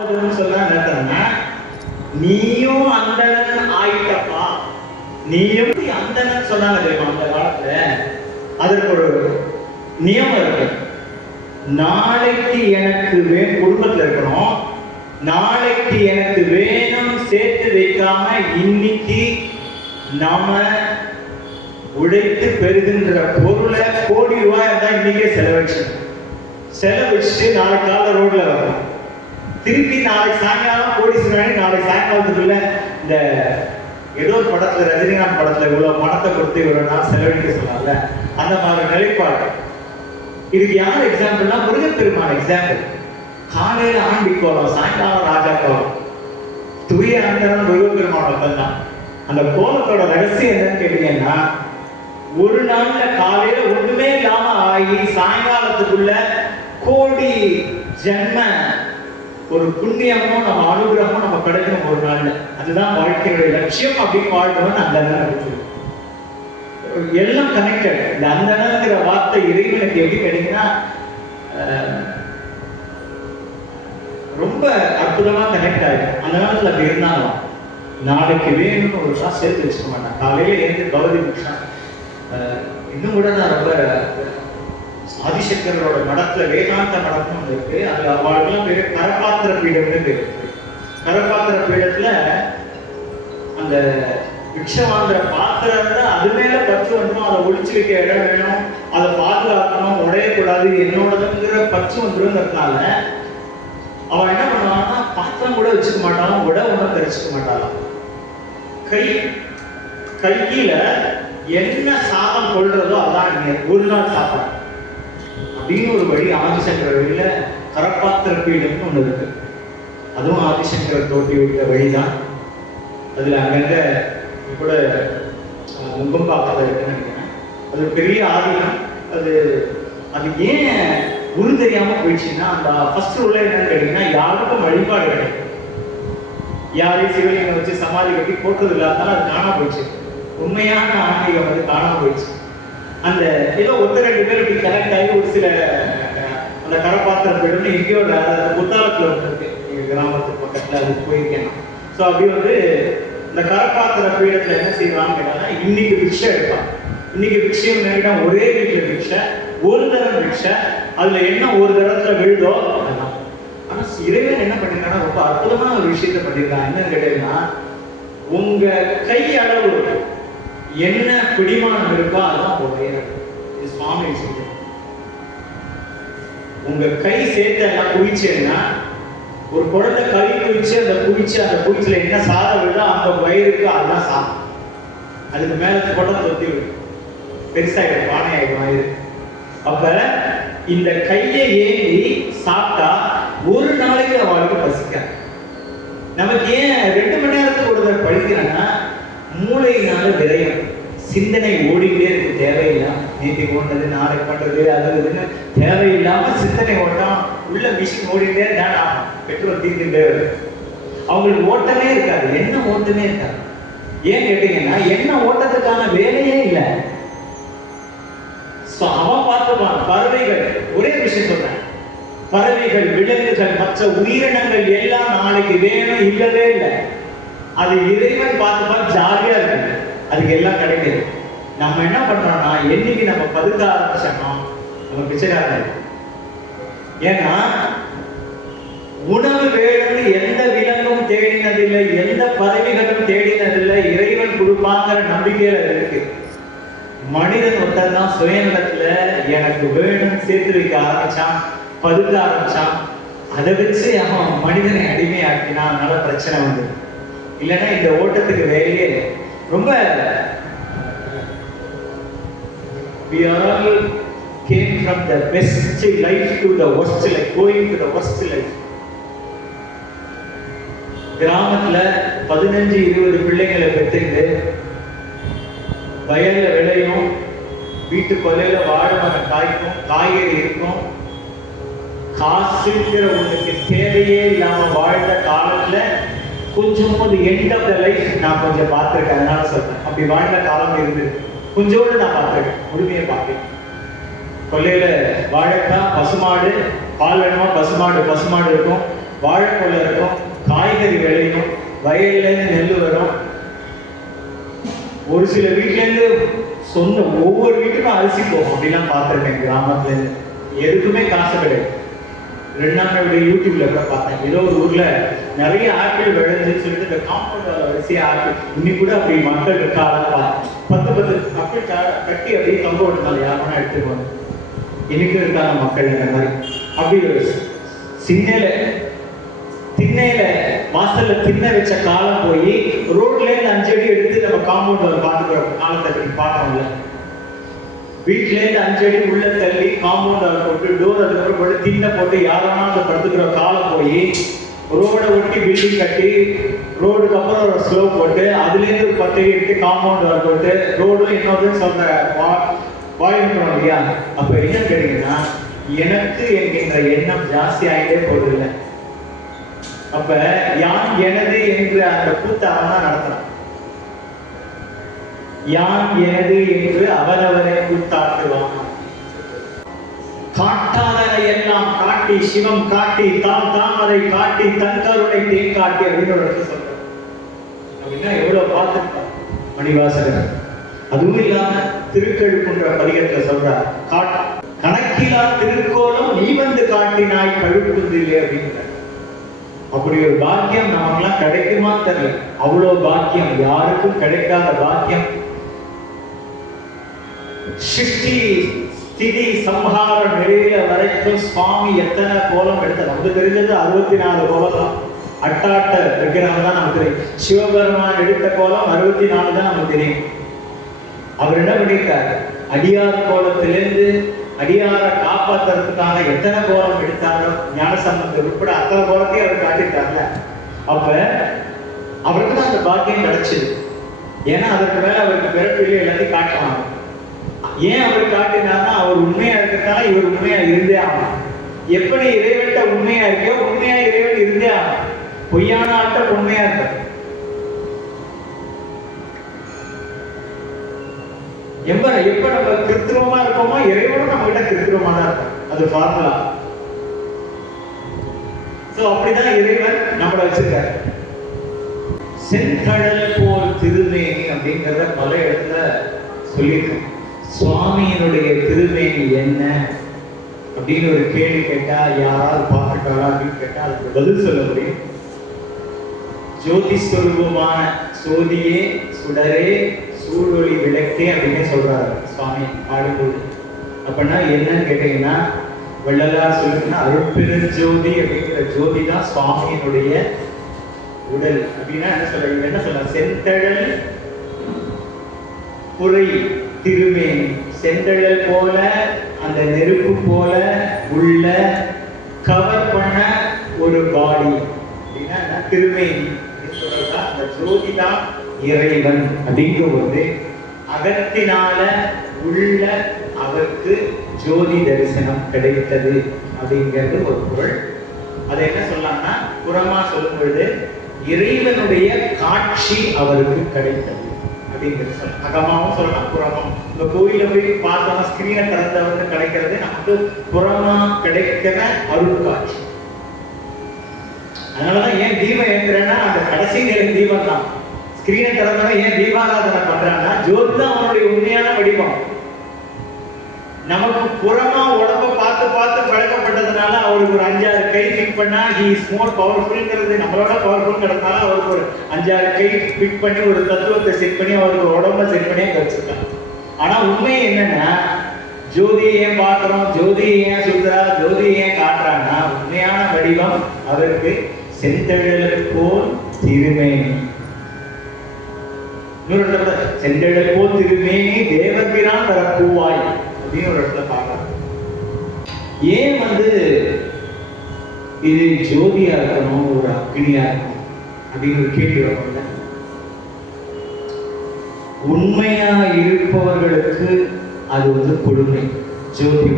சொல்ல என்னன்னா, நீயும் அந்தணன் ஆயிட்டப்பா, நீயும் அந்தணன் சொன்னாங்க தெரியுமா அந்த காலத்துல. அதற்கு ஒரு நியமம் இருக்கு. நாளைக்கு எனக்கு குடும்பத்துல இருக்கணும், நாளைக்கு எனக்கு வேணும் சேர்த்து வைக்காம இன்னைக்கு நாம உழைத்து பெறுகின்ற பொருளை கோடி ரூபாய் இருந்தா இன்னைக்கே செலவழிச்சுட்டு நாளைக்கு கால ரோட்ல வரணும். திருப்பி நாளைக்கு சாயங்காலம் கோடீஸ்வரன் நாளைக்கு சாயங்காலத்துக்குள்ள இந்த ஏதோ ஒரு படத்துல ரஜினிகாந்த் படத்துல இவ்வளவு பணத்தை கொடுத்து இவ்வளவு நாள் செலவழிக்க சொன்னால அந்த மாதிரி நிலைப்பாடு. இதுக்கு யார் எக்ஸாம்பிள்னா முருகப்பெருமான் எக்ஸாம்பிள். காலையில ஆண்டி கோலம், சாயங்காலம் ராஜா கோலம், தூய அந்தரன் முருகப்பெருமான் தான். அந்த கோலத்தோட ரகசியம் என்னன்னு கேட்டீங்கன்னா, ஒரு நாள்ல காலையில ஒண்ணுமே இல்லாம ஆகி சாயங்காலத்துக்குள்ள கோடி ஜென்ம ஒரு புண்ணியமும் நம்ம அனுகிரகமும் நம்ம கிடைக்கணும் ஒரு நாள்ல. அதுதான் வாழ்க்கையுடைய லட்சியம். அப்படின்னு வாழ்க்கணும்னு அந்த எல்லாம் கனெக்டட். இந்த அந்தனங்கிற வார்த்தை இறைவனுக்கு எப்படி கிடைக்குன்னா ரொம்ப அற்புதமா கனெக்ட் ஆயிடும். அந்த நேரத்துல அப்படி இருந்தாலும் நாளைக்கு வேணும்னு ஒரு ஷா சேர்த்து வச்சுக்க மாட்டான். காலையில ஏந்து கௌரி புக்ஷா இன்னும் கூட நான் ரொம்ப ஆதிசங்கரோட மடத்துல வேதாந்த மடம்னு ஒன்று இருக்கு. அதுல அவளுக்கெல்லாம் பேரு கரபாத்திர பீடம்னு பேரு. கரபாத்திர பீடத்துல அந்த பிக்ஷை வாங்குற பாத்திரம் தான் அது மேல பற்று வந்துடும். அதை ஒழிச்சு வைக்க இடம் வேணும், அதை பாதுகாக்கணும், உடையக்கூடாது, என்னோடதுங்கிற பற்று வந்துருங்கிறதுனால அவன் என்ன பண்ணுவான்னா பாத்திரம் கூட வச்சுக்க மாட்டான், உடை ஒன்றும் தெரிச்சுக்க மாட்டான். கையில என்ன சாதம் கொள்றதோ அதான் ஒரு நாள் சாப்பாடு அப்படின்னு ஒரு வழி ஆதிசங்கர வழியில கரபாத்திர பீடம்னு ஒண்ணு இருக்கு. அதுவும் ஆதிசங்கரர் தோட்டி விட்ட வழிதான். அதுல அங்கங்க கூட முகம்பாக்கத்தை இருக்குன்னு நினைக்கிறேன். அது பெரிய ஆதினம். அது ஏன் உரு தெரியாம போயிடுச்சுன்னா, அந்த ஃபர்ஸ்ட் உள்ள என்னன்னு கேட்டீங்கன்னா, யாருக்கும் வழிபாடு கிடையாது. யாரையும் சிவலிங்கம் வச்சு சமாதி கட்டி போட்டது இல்லாதனால அது காணாம போயிடுச்சு. உண்மையான ஆன்மீகம் வந்து காணாம போயிடுச்சு. அந்த ஏதோ ஒருத்தர் ரெண்டு பேர் இப்படி கனெக்ட் ஆகி ஒரு சில அந்த கரபாத்திர பீடம்னு எங்கேயோ புத்தாலத்துல ஒன்று இருக்கு எங்க கிராமத்துக்கு பக்கத்துல, அதுக்கு போயிருக்கேன். ஸோ அப்படி வந்து இந்த கரபாத்திர பீடத்துல என்ன செய்வான்னு கேட்டாங்கன்னா, இன்னைக்கு பிக்ஷை எடுப்பான். இன்னைக்கு பிக்ஷையும் கேட்டா ஒரே வீட்டுல பிக்ஷை, ஒரு தரம் பிக்ஷை, அதுல என்ன ஒரு தரத்துல விழுதோ அதெல்லாம். ஆனா இறைவன் என்ன பண்ணிருக்காங்கன்னா ரொம்ப அற்புதமான ஒரு விஷயத்த பண்ணிருக்கான். என்னன்னு கேட்டீங்கன்னா, உங்க கை அளவு என்ன பிடிமானம் இருக்கோ அதுதான் சுவாமி சொல்ற. உங்க கை சேர்த்து எல்லாம் குவிச்சேன்னா, ஒரு குழந்தை கறி குவிச்சு அந்த குவிச்சுல என்ன சாத விழுதோ அந்த வயிறுக்கு அதுதான் சாதம். அதுக்கு மேல குடம் தொத்தி விடும், பெருசாயிடும், பானையாயிடும் வயிறு. அப்ப இந்த கையை ஏறி சாப்பிட்டா ஒரு நாளைக்கு அவளுக்கு பசிக்க. நமக்கு ஏன் 2 மணி நேரத்துக்கு ஒரு தடவை படிக்கிறாங்கன்னா, மூளையினால விரயம், சிந்தனை ஓடிக்கிட்டே இருக்கு. தேவையில்லாம நேற்றுக்கு ஓடுறது, நாளைக்கு பண்றது, அதுன்னு தேவையில்லாம சிந்தனை ஓட்டம் உள்ள மிஷின் ஓடிக்கிட்டே தான் பெட்ரோல் தீர்ந்துட்டே வருது. அவங்களுக்கு ஓட்டமே இருக்காது, என்ன ஓட்டமே இருக்காது. ஏன் கேட்டீங்கன்னா, என்ன ஓட்டத்துக்கான வேலையே இல்லை. அவன் பார்த்துப்பான். பறவைகள், ஒரே விஷயம் சொல்றேன், பறவைகள், விலங்குகள், மற்ற உயிரினங்கள் எல்லாம் நாளைக்கு வேணும் இல்லவே இல்லை. அது இறைவன் பார்த்துப்பான், ஜாலியா இருக்கு, அதுக்கு எல்லாம் கிடைக்குது. நம்ம என்ன பண்றோம்னா, என்னைக்கு நம்ம பதுக்க ஆரம்பிச்சோம் நம்ம பிச்சைக்காரன். ஏன்னா உணவு வேணும்னு எந்த விலங்கும் தேடினதில்லை, எந்த பறவைகளும் தேடினதில்லை, இறைவன் கொடுப்பாங்கிற நம்பிக்கையில இருக்கு. மனிதன் ஒருத்தர் தான் சுயநலத்துல எனக்கு வேணும் சேர்த்து வைக்க ஆரம்பிச்சான், பதுக்க ஆரம்பிச்சான். அதை வச்சு அவன் மனிதனை அடிமையாக்கினா, அதனால பிரச்சனை வந்து. இல்லைன்னா இந்த ஓட்டத்துக்கு வேலையே ரொம்ப we all came from the best life to the worst life, going to the worst life. கிராமத்துல 15-20 பிள்ளைங்களை பெற்றுட்டு வயல்ல விளையும், வீட்டு கொல்லையில வாழை மரம் காய்க்கும், காய்கறி இருக்கும், காசுங்கிற ஒண்ணுக்கு தேவையே இல்லாம வாழ்ந்த காலத்துல கொஞ்சம் எண்ட் ஆஃப் த லைஃப் நான் கொஞ்சம் பார்த்துருக்கேன். அதனால சொல்றேன், அப்படி வாழ்ந்த காலம் இருந்து கொஞ்சோடு நான் பார்த்துருக்கேன், முழுமையை பார்க்கேன். கொல்லையில வாழைக்காய், பசுமாடு, பால் வேணுமா பசுமாடு இருக்கும், வாழைப்பழம் இருக்கும், காய்கறி விளையும், வயல்ல இருந்து நெல் வரும். ஒரு சில வீட்டுல இருந்து சொந்த ஒவ்வொரு வீட்டுக்கும் அரிசி போகும். அப்படிலாம் பார்த்துருக்கேன் கிராமத்துல இருந்து. எதுக்குமே காசு கிடையாது. 2 நாள் யூடியூப்ல கூட பார்த்தேன். ஏதோ ஒரு ஊர்ல நிறைய ஆப்பிள் விளைஞ்சுன்னு சொல்லிட்டு இந்த காம்பவுண்ட் வரிசையா ஆப்பிள் இன்னி கூட அப்படி மக்கள் இருக்காதான் பார்த்தேன். 10 ஆப்பிள் கட்டி அப்படியே தொங்க விட்டுனால யாருன்னா எடுத்துக்கோங்க. இன்னைக்கு இருக்காங்க மக்கள் இந்த மாதிரி. அப்படி ஒரு திண்ணையில வாசல்ல திண்ணை வச்ச காலம் போய் ரோட்ல இருந்து 5 அடி எடுத்து நம்ம காம்பவுண்ட் பார்த்துக்கிறோம். காலத்தை பார்க்கறோம்ல, வீட்டுல இருந்து 5 அடி உள்ள தள்ளி காம்பவுண்ட் போட்டு டோர் அதுக்கப்புறம் போட்டு திண்ணை போட்டு யாரானா அந்த படுத்துக்கிற காலம் போய் ரோட ஒட்டி பில்டிங் கட்டி ரோடுக்கு அப்புறம் ஒரு ஸ்லோ போட்டு அதுல இருந்து ஒரு 10 அடி எடுத்து காம்பவுண்ட் போட்டு ரோடும் இன்னொரு சொல்ற வாய்க்கணும் இல்லையா? அப்ப என்ன கேட்டீங்கன்னா, எனக்கு என்கின்ற எண்ணம் ஜாஸ்தி ஆகிட்டே போறது இல்லை. அப்ப யான் எனது என்று அந்த கூத்த அவன் தான் நடத்துறான். யான் எனது என்று அவரவரை கூத்தாட்டுவான். காட்டாதனை எல்லாம் காட்டி சிவம் காட்டி தாமரை காட்டி தன் கருணை தேன் காட்டி அப்படின்னு ஒரு இடத்துல சொல்றோம். அப்படின்னா எவ்வளவு பார்த்துருக்கோம் மணிவாசகர். அதுவும் இல்லாம திருக்கழுக்குன்ற பதிகத்துல சொல்றார், கணக்கிலா திருக்கோலம் நீ வந்து காட்டினாய் கழுக்குந்திலே அப்படின்ற. அப்படி ஒரு பாக்கியம் நமக்கெல்லாம் கிடைக்குமா தெரியல. அவ்வளவு பாக்கியம், யாருக்கும் கிடைக்காத பாக்கியம். சிருஷ்டி ஸ்திதி சம்ஹார நிலையில வரைக்கும் சுவாமி எத்தனை கோலம் எடுத்தார் நமக்கு தெரிஞ்சது 64 கோலம் தான். அட்டாட்ட விக்கிரகம் தான் நமக்கு தெரியும். சிவபெருமான் எடுத்த கோலம் 64 தான் நமக்கு தெரியும். அவர் என்ன பண்ணிட்டார், அடியார் கோலத்திலிருந்து அடியாரை காப்பாற்றுறதுக்காக எத்தனை கோலம் எடுத்தாரோ ஞானசம்பந்தர் உட்பட அத்தனை கோலத்தையும் அவர் காட்டிட்டார்ல. அப்ப அவருக்கு தான் அந்த பாக்கியம் கிடைச்சது. ஏன்னா அதற்கு மேல அவருக்கு பிறப்பிலே எல்லாத்தையும் காட்டுவாங்க. ஏன் அவர் காட்டினார்னா, அவர் உண்மையா இருக்கிறதால இவர் உண்மையா இருந்தே ஆகணும். எப்படி இறைவன்ட்ட உண்மையா இருக்கோ உண்மையா இறைவன் இருந்தே ஆகணும். பொய்யான ஆட்டம் உண்மையா இருக்க எப்ப நம்ம கிருத்திரமா இருக்கோமோ இறைவனும் நம்ம கிட்ட கிருத்திரமா தான் இருக்கும். அது ஃபார்முலா. சோ அப்படிதான் இறைவன் நம்மள வச்சிருக்காரு. செந்தழல் போல் திருமேனி அப்படிங்கறத பல இடத்துல சொல்லியிருக்கேன். சுவாமியினுடைய திருமேனி என்ன அப்படின்னு ஒரு கேள்வி கேட்டா, யாராவது பார்த்துட்டாரா அப்படின்னு கேட்டா அதுக்கு பதில் சொல்ல முடியும். ஜோதி ஸ்வரூபமான சோதியே சுடரே சூழொளி விளக்கே அப்படின்னு சொல்றாரு சுவாமி பாடும்போது. அப்படின்னா என்னன்னு கேட்டீங்கன்னா, வள்ளலார் சொல்லுங்கன்னா அருட்பெரு ஜோதி அப்படிங்கிற ஜோதி தான் சுவாமியினுடைய உடல். அப்படின்னா என்ன சொல்ற செந்தழல் புரை திருமேனி, செந்தழல் போல அந்த நெருப்பு போல உள்ள கவர் பண்ண ஒரு பாடி அப்படின்னா திருமேனி. அந்த ஜோதி தான் இறைவன் அப்படிங்கிற போது அகத்தினால உள்ள அவருக்கு ஜோதி தரிசனம் கிடைத்தது அப்படிங்கிறது ஒரு பொருள். அதை என்ன சொல்லலாம்னா, புறமா சொல்லும் பொழுது இறைவனுடைய காட்சி அவருக்கு கிடைத்தது அப்படிங்கிறது சொல்லலாம். அகமாவும் சொல்லலாம், புறமாவும். இந்த கோயில போய் பார்த்தோம்னா ஸ்கிரீனை திறந்தவருக்கு கிடைக்கிறது நமக்கு புறமா கிடைக்கிற அருள் காட்சி. அதனாலதான் ஏன் தீபம் ஏற்றுறேன்னா அந்த கடைசி நிலை தீபம் தான். ஸ்கிரீனை திறந்தவன் ஏன் தீபாராதனை பண்றான்னா, ஜோதி தான் அவனுடைய உண்மையான வடிவம். நமக்கு புறமா உடம்ப பார்த்து பார்த்து பழக்கப்பட்டதுனால அவருக்கு ஒரு 5-6 கை ஃபிட் பண்ணா ஹி இஸ் மோர் பவர்ஃபுல்ங்கிறது நம்மளோட பவர்ஃபுல் கிடந்தால அவருக்கு ஒரு 5-6 கை ஃபிட் பண்ணி ஒரு தத்துவத்தை செட் பண்ணி அவருக்கு உடம்ப செட் பண்ணி வச்சிருக்காங்க. ஆனா உண்மை என்னன்னா, ஜோதியை ஏன் பார்க்கிறோம், ஜோதியை ஏன் சொல்றா, ஜோதியை ஏன் காட்டுறான்னா, உண்மையான வடிவம் அவருக்கு செந்தழல் போல் திருமேனி. செந்தழல் போல் திருமேனி தேவபிரான் வரப்பூவாய் அப்படின்னு ஒரு இடத்துல பார்க்கலாம். ஏன் இது ஜோதியா இருக்கணும், ஒரு அக்னியா இருக்கணும் அப்படின்னு ஒரு கேள்வி வரும்ல. உண்மையா இருப்பவர்களுக்கு அது கொடுமை. ஜோதி